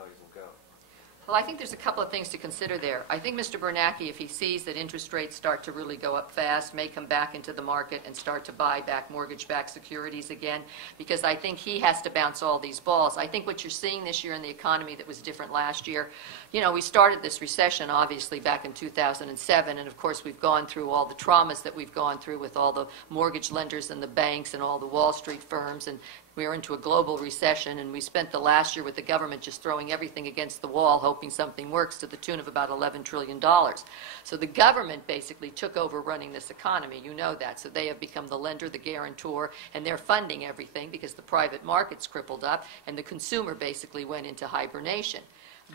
values will go? Well, I think there's a couple of things to consider there. I think Mr. Bernanke, if he sees that interest rates start to really go up fast, may come back into the market and start to buy back mortgage-backed securities again, because I think he has to bounce all these balls. I think what you're seeing this year in the economy that was different last year, you know, we started this recession, obviously, back in 2007, and of course we've gone through all the traumas that we've gone through with all the mortgage lenders and the banks and all the Wall Street firms, and we are into a global recession, and we spent the last year with the government just throwing everything against the wall, hoping something works, to the tune of about $11 trillion. So the government basically took over running this economy. You know that. So they have become the lender, the guarantor, and they're funding everything because the private market's crippled up, and the consumer basically went into hibernation.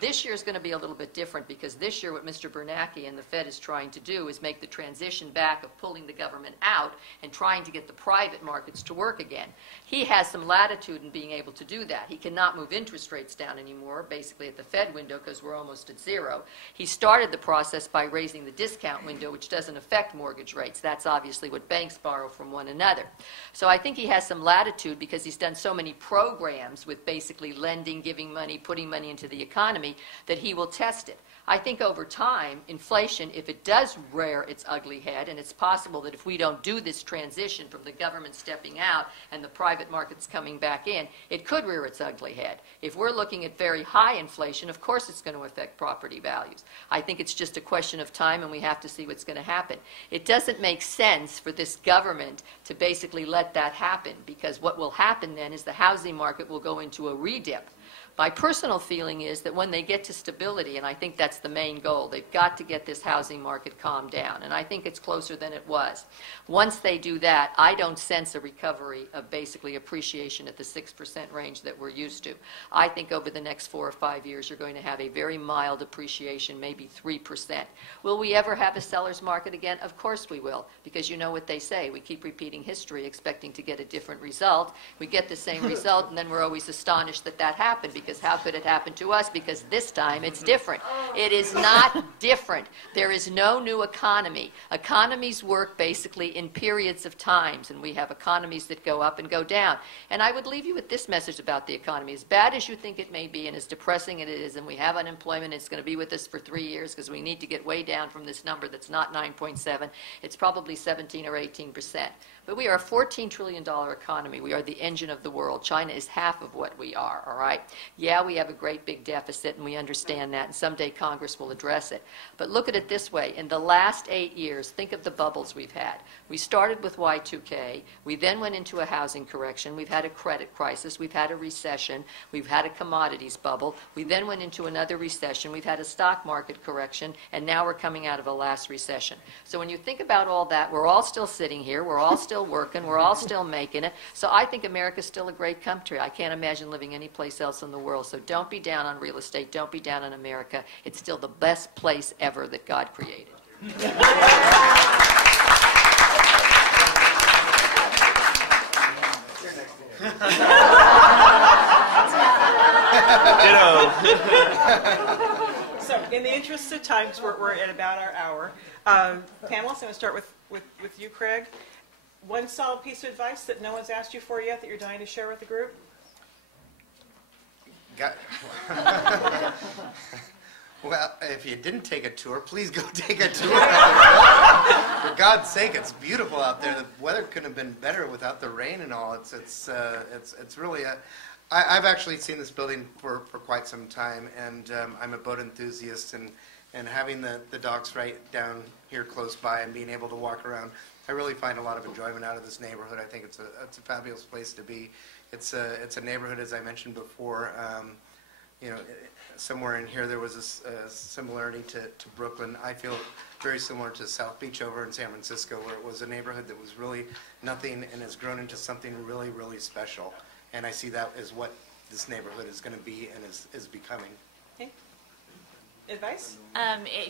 This year is going to be a little bit different, because this year what Mr. Bernanke and the Fed is trying to do is make the transition back of pulling the government out and trying to get the private markets to work again. He has some latitude in being able to do that. He cannot move interest rates down anymore, basically at the Fed window, because we're almost at zero. He started the process by raising the discount window, which doesn't affect mortgage rates. That's obviously what banks borrow from one another. So I think he has some latitude, because he's done so many programs with basically lending, giving money, putting money into the economy, that he will test it. I think over time, inflation, if it does rear its ugly head, and it's possible that if we don't do this transition from the government stepping out and the private markets coming back in, it could rear its ugly head. If we're looking at very high inflation, of course it's going to affect property values. I think it's just a question of time, and we have to see what's going to happen. It doesn't make sense for this government to basically let that happen, because what will happen then is the housing market will go into a re-dip. My personal feeling is that when they get to stability, and I think that's the main goal, they've got to get this housing market calmed down, and I think it's closer than it was. Once they do that, I don't sense a recovery of basically appreciation at the 6% range that we're used to. I think over the next 4 or 5 years, you're going to have a very mild appreciation, maybe 3%. Will we ever have a seller's market again? Of course we will, because you know what they say. We keep repeating history, expecting to get a different result. We get the same result, and then we're always astonished that that happened, because how could it happen to us? Because this time it's different. It is not different. There is no new economy. Economies work basically in periods of times, and we have economies that go up and go down. And I would leave you with this message about the economy. As bad as you think it may be, and as depressing as it is, and we have unemployment, it's going to be with us for 3 years, because we need to get way down from this number that's not 9.7. It's probably 17 or 18%. But we are a $14 trillion economy. We are the engine of the world. China is half of what we are, all right? Yeah, we have a great big deficit, and we understand that, and someday Congress will address it. But look at it this way. In the last 8 years, think of the bubbles we've had. We started with Y2K. We then went into a housing correction. We've had a credit crisis. We've had a recession. We've had a commodities bubble. We then went into another recession. We've had a stock market correction, and now we're coming out of a last recession. So when you think about all that, we're all still sitting here. We're all still working. We're all still making it. So I think America's still a great country. I can't imagine living anyplace else in the world. So don't be down on real estate. Don't be down on America. It's still the best place ever that God created. So, in the interest of time, we're at about our hour. Panelists, I'm going to start with you, Craig. One solid piece of advice that no one's asked you for yet that you're dying to share with the group? Well, if you didn't take a tour, please go take a tour. For God's sake, it's beautiful out there. The weather couldn't have been better without the rain and all. It's really a. I've actually seen this building for quite some time, and I'm a boat enthusiast, and having the docks right down here close by and being able to walk around, I really find a lot of enjoyment out of this neighborhood. I think it's a fabulous place to be. It's a neighborhood, as I mentioned before. You know, somewhere in here there was a similarity to Brooklyn. I feel very similar to South Beach over in San Francisco, where it was a neighborhood that was really nothing and has grown into something really, really special. And I see that as what this neighborhood is going to be and is becoming. Okay. Advice?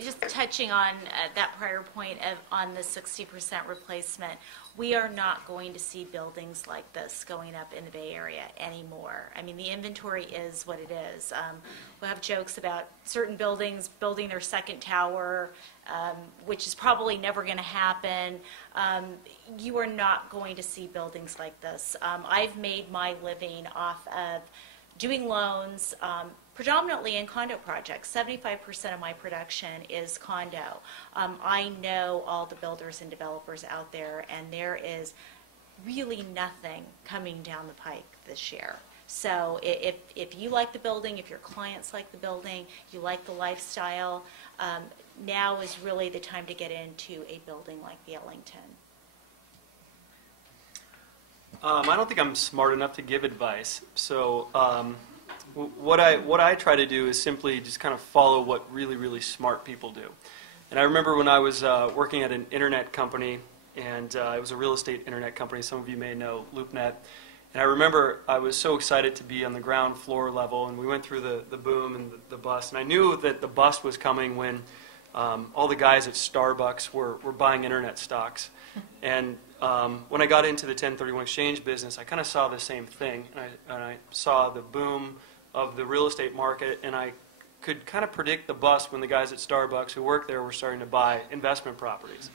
Just touching on that prior point on the 60% replacement, we are not going to see buildings like this going up in the Bay Area anymore. I mean, the inventory is what it is. We'll have jokes about certain buildings building their second tower, which is probably never going to happen. You are not going to see buildings like this. I've made my living off of doing loans, predominantly in condo projects. 75% of my production is condo. I know all the builders and developers out there, and there is really nothing coming down the pike this year. So if you like the building, if your clients like the building, you like the lifestyle, now is really the time to get into a building like the Ellington. I don't think I'm smart enough to give advice. So what I try to do is simply just kind of follow what really, really smart people do. And I remember when I was working at an internet company, and it was a real estate internet company. Some of you may know LoopNet. And I remember I was so excited to be on the ground floor level, and we went through the boom and the bust. And I knew that the bust was coming when all the guys at Starbucks were buying internet stocks. And when I got into the 1031 exchange business, I kind of saw the same thing. And I saw the boom of the real estate market, and I could kind of predict the bust when the guys at Starbucks who worked there were starting to buy investment properties.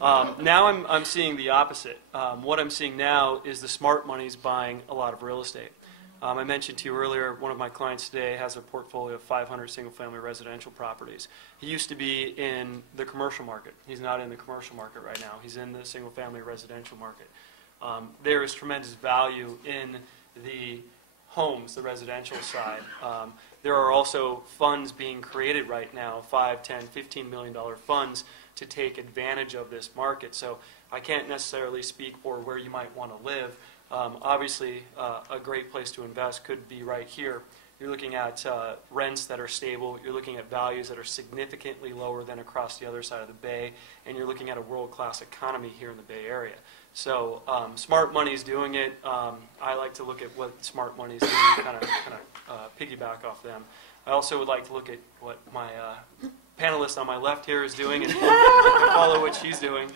Now I'm seeing the opposite. What I'm seeing now is the smart money's buying a lot of real estate. I mentioned to you earlier, one of my clients today has a portfolio of 500 single-family residential properties. He used to be in the commercial market. He's not in the commercial market right now. He's in the single-family residential market. There is tremendous value in the homes, the residential side. There are also funds being created right now, $5, $10, $15 million funds to take advantage of this market. So I can't necessarily speak for where you might want to live. Obviously, a great place to invest could be right here. You're looking at rents that are stable. You're looking at values that are significantly lower than across the other side of the bay. And you're looking at a world-class economy here in the Bay Area. So smart money is doing it. I like to look at what smart money is doing and kind of piggyback off them. I also would like to look at what my panelist on my left here is doing and follow what she's doing.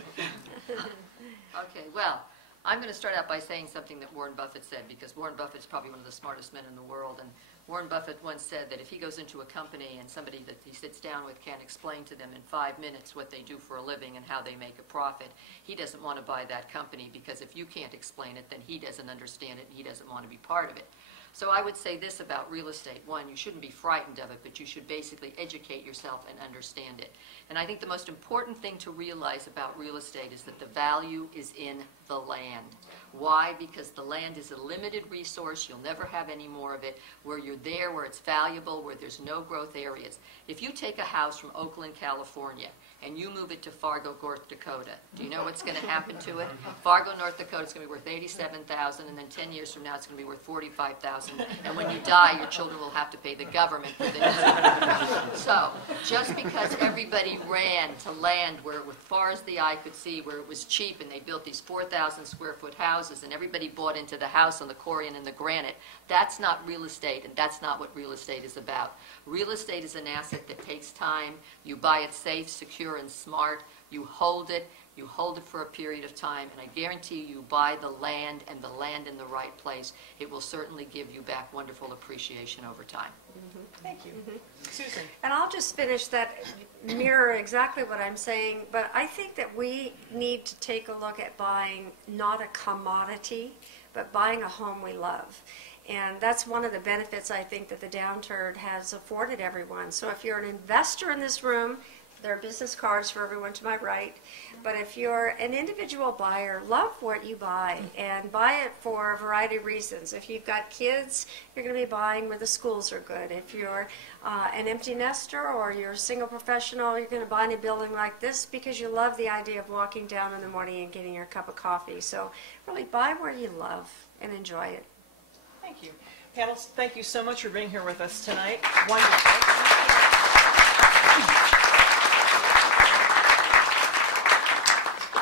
Okay, well, I'm going to start out by saying something that Warren Buffett said, because Warren Buffett's probably one of the smartest men in the world. And Warren Buffett once said that if he goes into a company and somebody that he sits down with can't explain to them in 5 minutes what they do for a living and how they make a profit, he doesn't want to buy that company, because if you can't explain it, then he doesn't understand it and he doesn't want to be part of it. So I would say this about real estate. One, you shouldn't be frightened of it, but you should basically educate yourself and understand it. And I think the most important thing to realize about real estate is that the value is in the land. Why? Because the land is a limited resource. You'll never have any more of it. Where you're there, where it's valuable, where there's no growth areas. If you take a house from Oakland, California, and you move it to Fargo, North Dakota, do you know what's going to happen to it? Fargo, North Dakota is going to be worth $87,000, and then 10 years from now it's going to be worth $45,000. And when you die, your children will have to pay the government for this. So just because everybody ran to land where, as far as the eye could see, where it was cheap, and they built these 4,000 square foot houses, and everybody bought into the house on the Corian and the granite, that's not real estate, and that's not what real estate is about. Real estate is an asset that takes time. You buy it safe, secure, and smart. You hold it for a period of time, and I guarantee you buy the land, and the land in the right place, it will certainly give you back wonderful appreciation over time. Thank you. Susan. And I'll just finish that, mirror exactly what I'm saying, but I think that we need to take a look at buying not a commodity, but buying a home we love. And that's one of the benefits I think that the downturn has afforded everyone. So if you're an investor in this room, there are business cards for everyone to my right. But if you're an individual buyer, love what you buy and buy it for a variety of reasons. If you've got kids, you're going to be buying where the schools are good. If you're an empty nester or you're a single professional, you're going to buy in a building like this because you love the idea of walking down in the morning and getting your cup of coffee. So really buy where you love and enjoy it. Thank you. Panelists, thank you so much for being here with us tonight. Wonderful.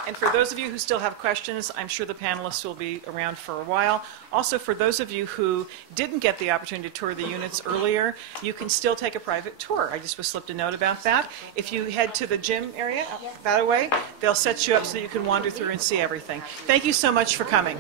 And for those of you who still have questions, I'm sure the panelists will be around for a while. Also, for those of you who didn't get the opportunity to tour the units earlier, you can still take a private tour. I just was slipped a note about that. If you head to the gym area, that way, they'll set you up so that you can wander through and see everything. Thank you so much for coming.